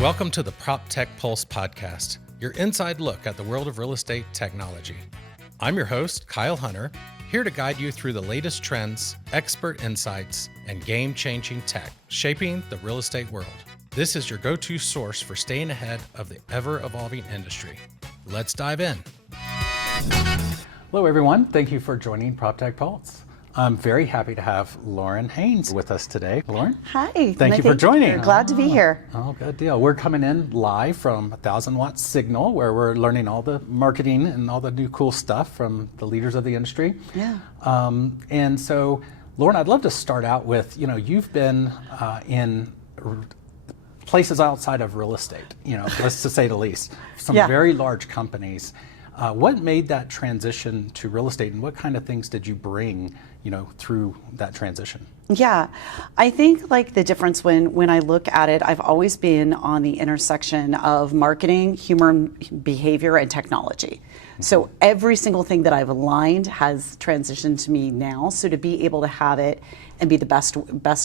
Welcome to the PropTech Pulse podcast, your inside look at the world of real estate technology. I'm your host, Kyle Hunter, here to guide you through the latest trends, expert insights, and game-changing tech shaping the real estate world. This is your go-to source for staying ahead of the ever-evolving industry. Let's dive in. Hello, everyone. Thank you for joining PropTech Pulse. I'm very happy to have Lauren Henss with us today. Lauren? Hi. Thank you for joining. Glad to be here. Oh, good deal. We're coming in live from 1000-watt Signal, where we're learning all the marketing and all the new cool stuff from the leaders of the industry. Yeah. And so, Lauren, I'd love to start out with, you've been in places outside of real estate, let's just say the least, some very large companies. What made that transition to real estate, and what kind of things did you bring, through that transition? Yeah, I think the difference when I look at it, I've always been on the intersection of marketing, human behavior, and technology. Mm-hmm. So every single thing that I've aligned has transitioned to me now. So to be able to have it and be the best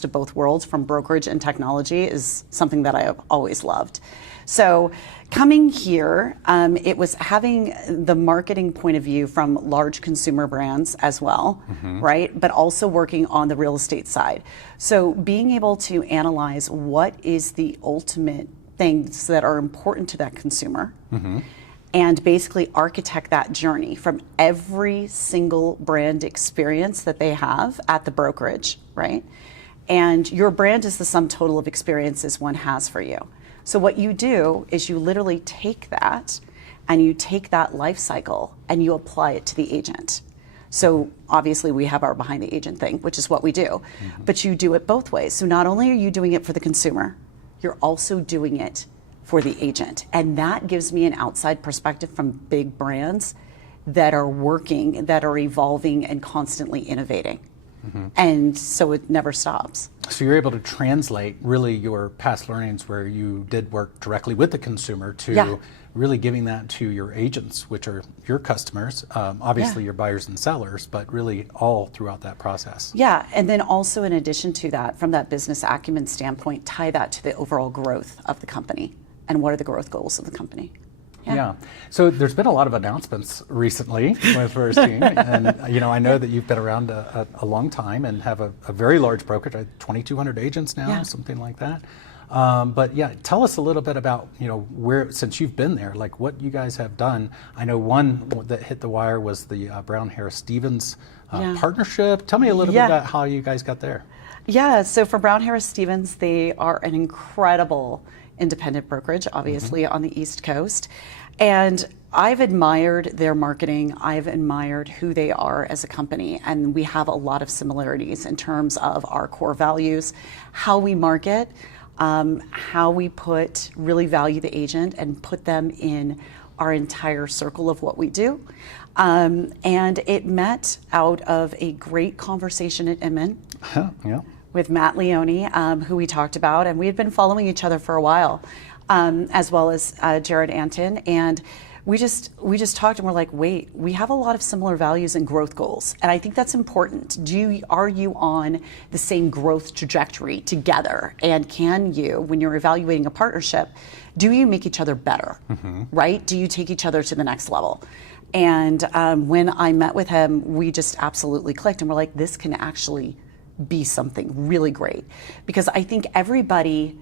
of both worlds from brokerage and technology is something that I have always loved. So coming here, it was having the marketing point of view from large consumer brands as well, right? But also working on the real estate side. So being able to analyze what is the ultimate things that are important to that consumer, and basically architect that journey from every single brand experience that they have at the brokerage, right? And your brand is the sum total of experiences one has for you. So what you do is you literally take that and you take that life cycle and you apply it to the agent. So obviously we have our behind the agent thing, which is what we do, but you do it both ways. So not only are you doing it for the consumer, you're also doing it for the agent. And that gives me an outside perspective from big brands that are working, that are evolving and constantly innovating. And so it never stops. So you're able to translate really your past learnings where you did work directly with the consumer to really giving that to your agents, which are your customers, obviously your buyers and sellers, but really all throughout that process. Yeah, and then also in addition to that, from that business acumen standpoint, tie that to the overall growth of the company and what are the growth goals of the company. Yeah. So there's been a lot of announcements recently with First Team, and I know that you've been around a long time and have a very large brokerage, 2,200 agents now, something like that. But tell us a little bit about where, since you've been there, what you guys have done. I know one that hit the wire was the Brown Harris Stevens partnership. Tell me a little bit about how you guys got there. Yeah. So for Brown Harris Stevens, they are an incredible independent brokerage, obviously on the East Coast. And I've admired their marketing. I've admired who they are as a company. And we have a lot of similarities in terms of our core values, how we market, how we really value the agent and put them in our entire circle of what we do. And it met out of a great conversation at Inman. With Matt Leone, who we talked about, and we had been following each other for a while, as well as Jared Anton, and we just talked, and we're like, wait, we have a lot of similar values and growth goals, and I think that's important. Are you on the same growth trajectory together, and can you, when you're evaluating a partnership, do you make each other better, right? Do you take each other to the next level? And when I met with him, we just absolutely clicked, and we're like, this can actually be something really great, because I think everybody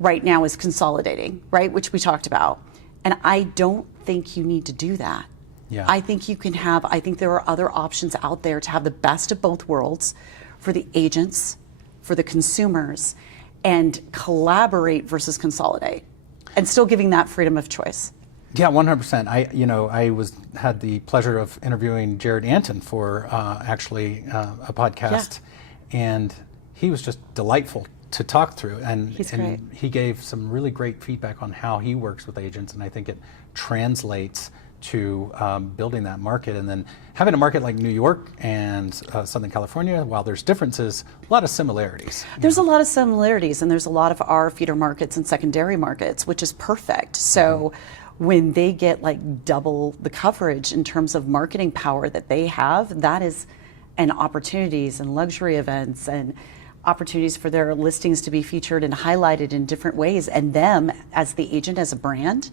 right now is consolidating, right, which we talked about, and I don't think you need to do that. I think you can I think there are other options out there to have the best of both worlds for the agents, for the consumers, and collaborate versus consolidate, and still giving that freedom of choice. Yeah, 100%. I had the pleasure of interviewing Jared Anton for actually a podcast. And he was just delightful to talk through, and he gave some really great feedback on how he works with agents, and I think it translates to building that market. And then having a market like New York and Southern California, while there's differences, a lot of similarities. There's a lot of similarities, and there's a lot of our feeder markets and secondary markets, which is perfect. So when they get double the coverage in terms of marketing power that they have, that is, and opportunities and luxury events and opportunities for their listings to be featured and highlighted in different ways, and them as the agent, as a brand,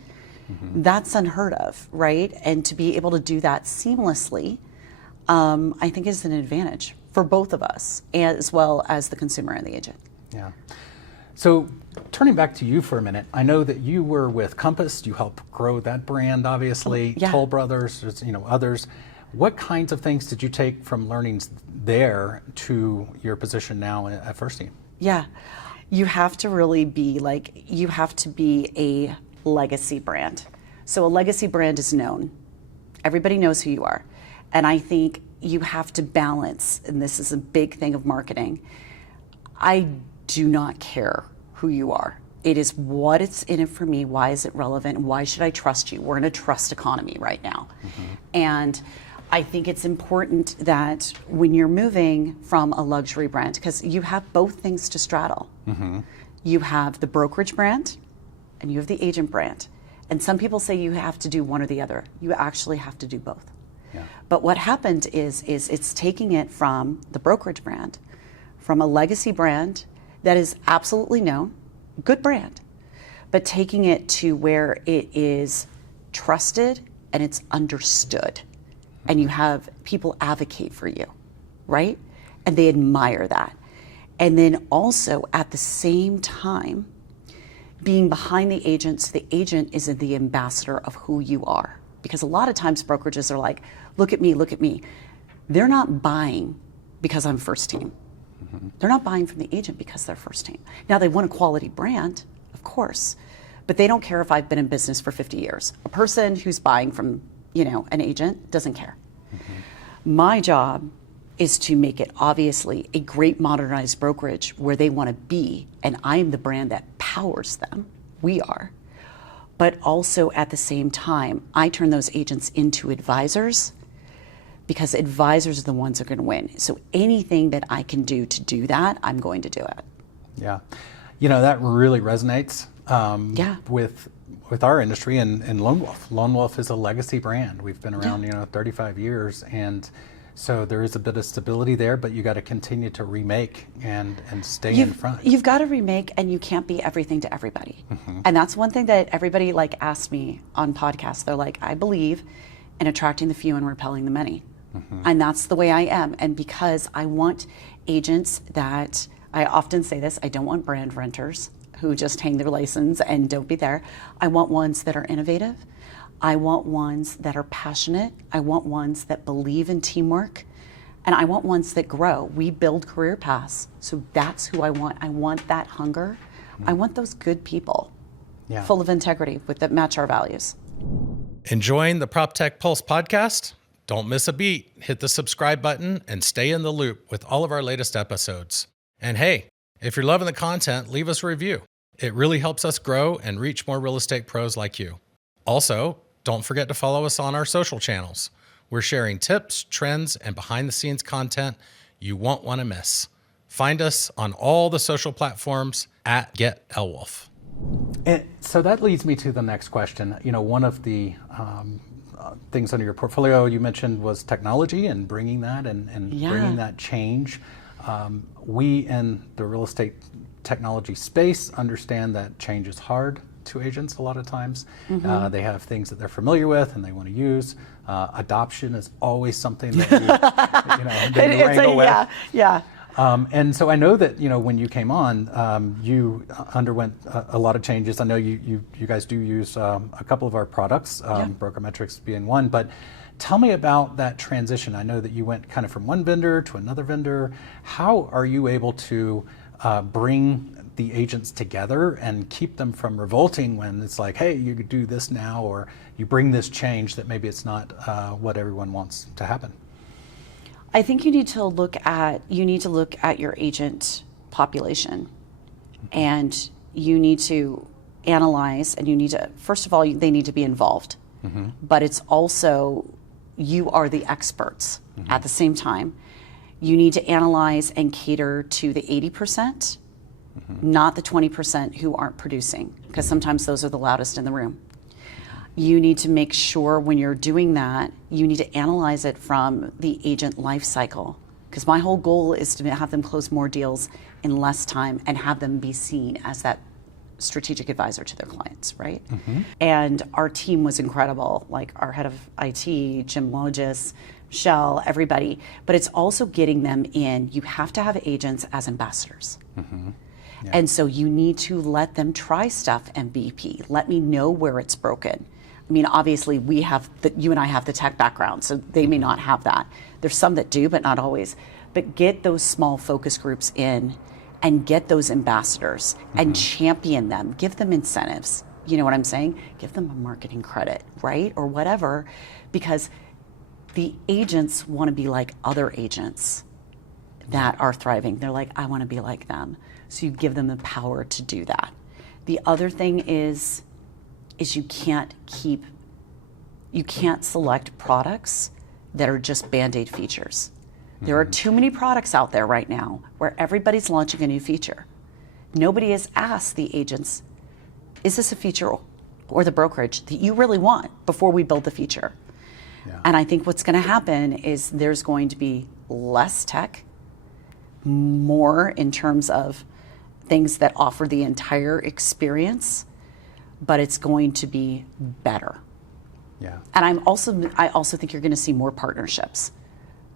that's unheard of, right? And to be able to do that seamlessly, I think is an advantage for both of us, as well as the consumer and the agent. Yeah. So turning back to you for a minute, I know that you were with Compass. You helped grow that brand, obviously. Yeah. Toll Brothers, others. What kinds of things did you take from learnings there to your position now at First Team? Yeah, you have to really be you have to be a legacy brand. So a legacy brand is known. Everybody knows who you are. And I think you have to balance, and this is a big thing of marketing, I do not care who you are. It is what it's in it for me, why is it relevant, and why should I trust you? We're in a trust economy right now. And I think it's important that when you're moving from a luxury brand, because you have both things to straddle. You have the brokerage brand and you have the agent brand. And some people say you have to do one or the other. You actually have to do both. Yeah. But what happened is it's taking it from the brokerage brand, from a legacy brand that is absolutely known, good brand, but taking it to where it is trusted and it's understood. And you have people advocate for you, right? And they admire that. And then also at the same time, being behind the agent, so the agent is the ambassador of who you are. Because a lot of times brokerages are like, look at me, look at me. They're not buying because I'm First Team. They're not buying from the agent because they're First Team. Now they want a quality brand, of course, but they don't care if I've been in business for 50 years. A person who's buying from, an agent doesn't care. My job is to make it obviously a great modernized brokerage where they want to be, and I am the brand that powers them. We are. But also at the same time, I turn those agents into advisors, because advisors are the ones that are going to win. So anything that I can do to do that, I'm going to do it. Yeah. That really resonates with our industry and Lone Wolf. Lone Wolf is a legacy brand. We've been around, 35 years, and so there is a bit of stability there, but you got to continue to remake and stay in front. You've got to remake, and you can't be everything to everybody. And that's one thing that everybody asks me on podcasts. They're like, I believe in attracting the few and repelling the many. And that's the way I am. And because I want agents that, I often say this, I don't want brand renters who just hang their license and don't be there. I want ones that are innovative. I want ones that are passionate. I want ones that believe in teamwork. And I want ones that grow. We build career paths. So that's who I want. I want that hunger. I want those good people, full of integrity, that match our values. Enjoying the PropTech Pulse podcast? Don't miss a beat. Hit the subscribe button and stay in the loop with all of our latest episodes. And hey, if you're loving the content, leave us a review. It really helps us grow and reach more real estate pros like you. Also, don't forget to follow us on our social channels. We're sharing tips, trends, and behind-the-scenes content you won't want to miss. Find us on all the social platforms at GetElwolf. And so that leads me to the next question. One of the things under your portfolio you mentioned was technology and bringing that and bringing that change. We in the real estate technology space understand that change is hard to agents a lot of times. They have things that they're familiar with and they want to use. Adoption is always something that they wrangle with. And so I know that when you came on, you underwent a lot of changes. I know you guys do use a couple of our products, Brokermetrics being one, but tell me about that transition. I know that you went kind of from one vendor to another vendor. How are you able to bring the agents together and keep them from revolting when it's like, hey, you could do this now, or you bring this change that maybe it's not what everyone wants to happen? I think you need to look at your agent population, and you need to analyze, and first of all, they need to be involved. But it's also, you are the experts at the same time. You need to analyze and cater to the 80%, not the 20% who aren't producing, because sometimes those are the loudest in the room. You need to make sure when you're doing that, you need to analyze it from the agent life cycle. because my whole goal is to have them close more deals in less time and have them be seen as that strategic advisor to their clients, right? And our team was incredible, like our head of IT, Jim Logis, Michelle, everybody. But it's also getting them in. You have to have agents as ambassadors. Yeah. And so you need to let them try stuff MVP. Let me know where it's broken. I mean, obviously you and I have the tech background, so they may not have that. There's some that do, but not always. But get those small focus groups in and get those ambassadors and champion them. Give them incentives. You know what I'm saying? Give them a marketing credit, right? Or whatever, because the agents want to be like other agents that are thriving. They're like, I want to be like them. So you give them the power to do that. The other thing is you can't select products that are just Band-Aid features. There are too many products out there right now where everybody's launching a new feature. Nobody has asked the agents, is this a feature or the brokerage that you really want before we build the feature? Yeah. And I think what's going to happen is there's going to be less tech, more in terms of things that offer the entire experience, but it's going to be better. Yeah. And I also think you're going to see more partnerships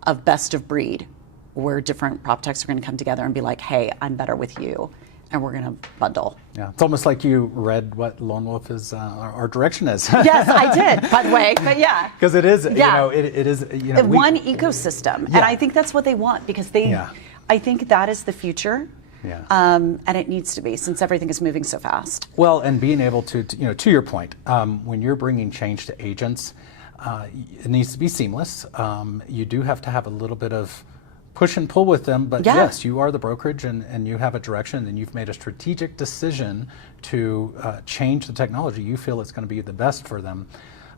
of best of breed, where different prop techs are going to come together and be like, hey, I'm better with you, and we're going to bundle. Yeah, it's almost like you read what Lone Wolf is, our direction is. Yes, I did, by the way, but yeah. Because it is, yeah. It is, one ecosystem, yeah. And I think that's what they want, because I think that is the future. Yeah. And it needs to be, since everything is moving so fast. Well, and being able to your point, when you're bringing change to agents, it needs to be seamless. You do have to have a little bit of push and pull with them, but yes, you are the brokerage and you have a direction and you've made a strategic decision to change the technology. You feel it's going to be the best for them.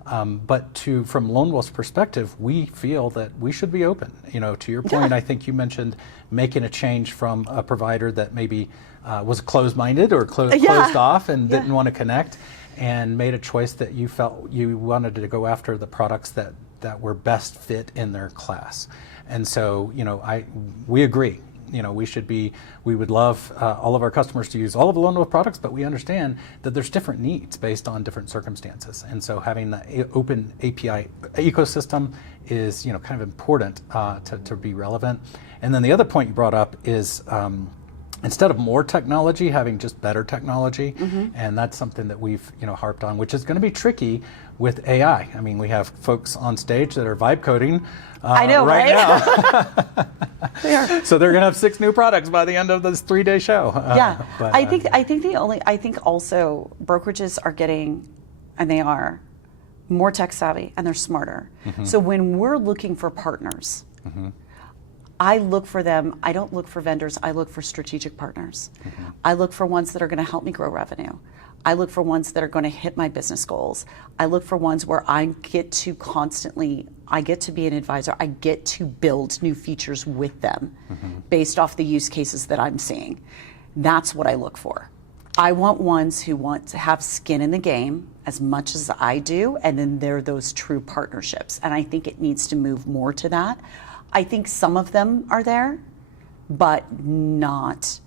But from Lone Wolf's perspective, we feel that we should be open. To your point, I think you mentioned making a change from a provider that maybe was closed-minded or closed off and didn't want to connect, and made a choice that you felt you wanted to go after the products that were best fit in their class. And so, we agree. We would love all of our customers to use all of the Lone Wolf products, but we understand that there's different needs based on different circumstances. And so having the open API ecosystem is, kind of important to be relevant. And then the other point you brought up is instead of more technology, having just better technology. And that's something that we've, harped on, which is going to be tricky with AI. I mean, we have folks on stage that are vibe coding I know, right now. So they're going to have 6 new products by the end of this 3-day show. But, I think also brokerages are getting, and they are, more tech savvy and they're smarter. So when we're looking for partners, I look for them. I don't look for vendors. I look for strategic partners. I look for ones that are going to help me grow revenue. I look for ones that are going to hit my business goals. I look for ones where I get to be an advisor. I get to build new features with them based off the use cases that I'm seeing. That's what I look for. I want ones who want to have skin in the game as much as I do, and then they're those true partnerships. And I think it needs to move more to that. I think some of them are there, but not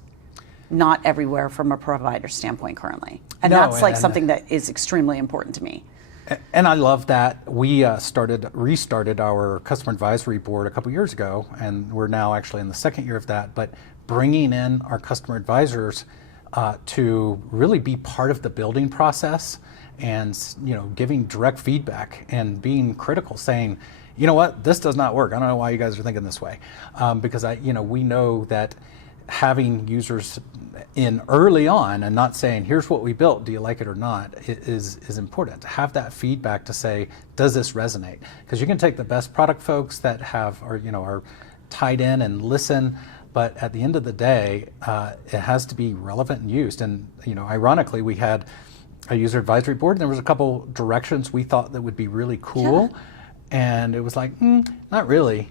everywhere from a provider standpoint currently. And that's something that is extremely important to me. And I love that. We restarted our customer advisory board a couple years ago, and we're now actually in the 2nd year of that, but bringing in our customer advisors to really be part of the building process and giving direct feedback and being critical, saying, you know what, this does not work. I don't know why you guys are thinking this way. Because we know that having users in early on and not saying, here's what we built, do you like it or not, is important. To have that feedback to say, does this resonate? Because you can take the best product folks that are tied in and listen, but at the end of the day, it has to be relevant and used. And ironically, we had a user advisory board, and there was a couple directions we thought that would be really cool. And it was like, not really.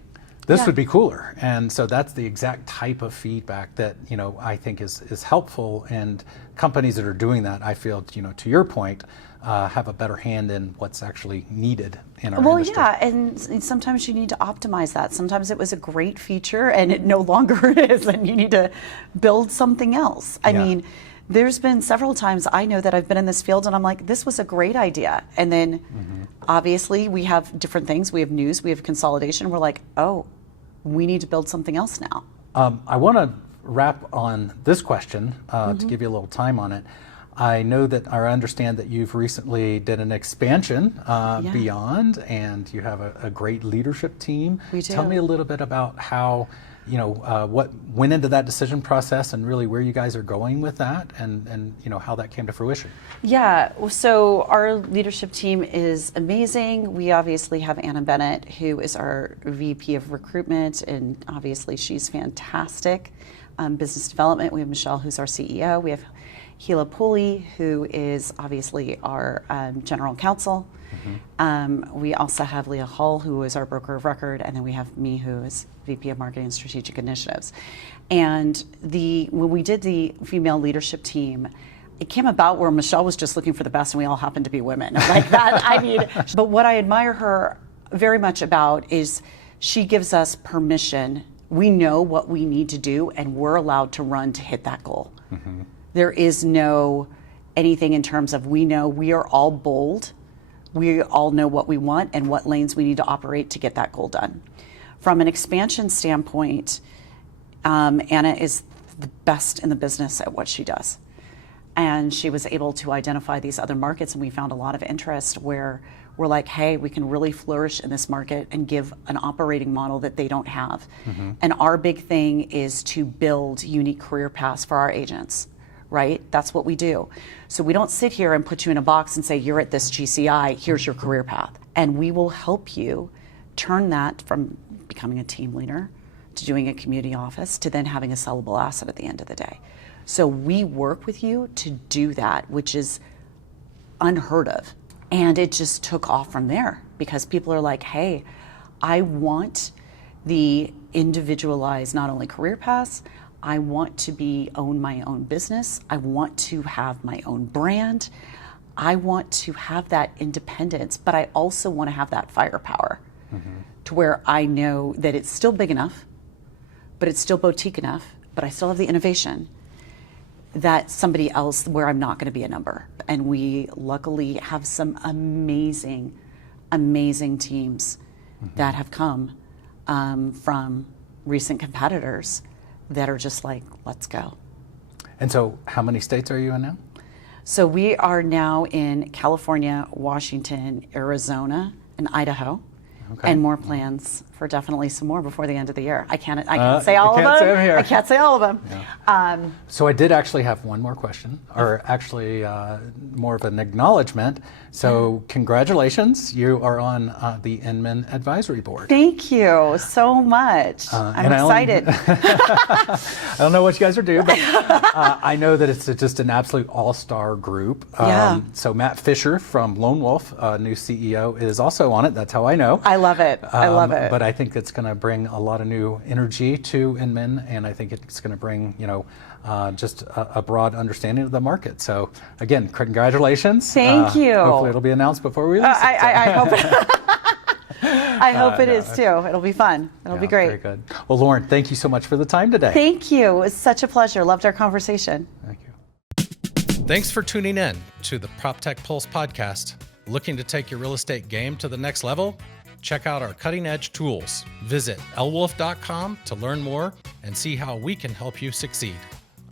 this would be cooler. And so that's the exact type of feedback that, I think is helpful. And companies that are doing that, I feel, to your point, have a better hand in what's actually needed in our industry. Well, yeah, and sometimes you need to optimize that. Sometimes it was a great feature and it no longer is, and you need to build something else. I mean, there's been several times I know that I've been in this field and I'm like, this was a great idea. And then obviously we have different things. We have news, we have consolidation. We're like, oh, we need to build something else now. I want to wrap on this question to give you a little time on it. I know that, or I understand that you've recently did an expansion beyond, and you have a great leadership team. We do. Tell me a little bit about how, what went into that decision process and really where you guys are going with that, and how that came to fruition. Yeah, so our leadership team is amazing. We obviously have Anna Bennett, who is our VP of recruitment, and obviously she's fantastic. Business development, we have Michelle, who's our CEO. We have Hila Pooley, who is obviously our general counsel. We also have Leah Hull, who is our broker of record, and then we have me, who is VP of Marketing and Strategic Initiatives. And when we did the female leadership team, it came about where Michelle was just looking for the best, and we all happened to be women. Like that, I mean, but what I admire her very much about is she gives us permission. We know what we need to do, and we're allowed to run to hit that goal. There is no anything in terms of, we know we are all bold. We all know what we want and what lanes we need to operate to get that goal done. From an expansion standpoint, Anna is the best in the business at what she does. And she was able to identify these other markets, and we found a lot of interest where we're like, hey, we can really flourish in this market and give an operating model that they don't have. And our big thing is to build unique career paths for our agents. Right? That's what we do. So we don't sit here and put you in a box and say, you're at this GCI, here's your career path. And we will help you turn that from becoming a team leader to doing a community office to then having a sellable asset at the end of the day. So we work with you to do that, which is unheard of. And it just took off from there because people are like, hey, I want the individualized, not only career paths, I want to own my own business. I want to have my own brand. I want to have that independence, but I also want to have that firepower to where I know that it's still big enough, but it's still boutique enough, but I still have the innovation that somebody else where I'm not going to be a number. And we luckily have some amazing, amazing teams that have come from recent competitors that are just like, let's go. And so how many states are you in now? So we are now in California, Washington, Arizona, and Idaho. And more plans for definitely some more before the end of the year. I can't say all of them. I can't say all of them. So I did actually have one more question, or actually more of an acknowledgement. So congratulations, you are on the Inman Advisory Board. Thank you so much. I'm excited. I don't know what you guys are doing, but I know that it's just an absolute all-star group. So Matt Fisher from Lone Wolf, new CEO, is also on it. That's how I know. I love it. I love it. But I think it's going to bring a lot of new energy to Inman, and I think it's going to bring, just a broad understanding of the market. So again, congratulations. Thank you. Hopefully it'll be announced before we release it. I hope I hope it is too. It'll be fun. It'll be great. Very good. Well, Lauren, thank you so much for the time today. Thank you. It was such a pleasure. Loved our conversation. Thank you. Thanks for tuning in to the PropTech Pulse podcast. Looking to take your real estate game to the next level? Check out our cutting-edge tools. Visit lwolf.com to learn more and see how we can help you succeed.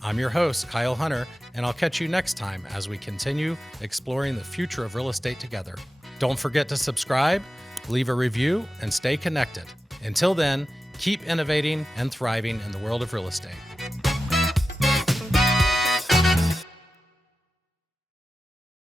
I'm your host, Kyle Hunter, and I'll catch you next time as we continue exploring the future of real estate together. Don't forget to subscribe, leave a review, and stay connected. Until then, keep innovating and thriving in the world of real estate.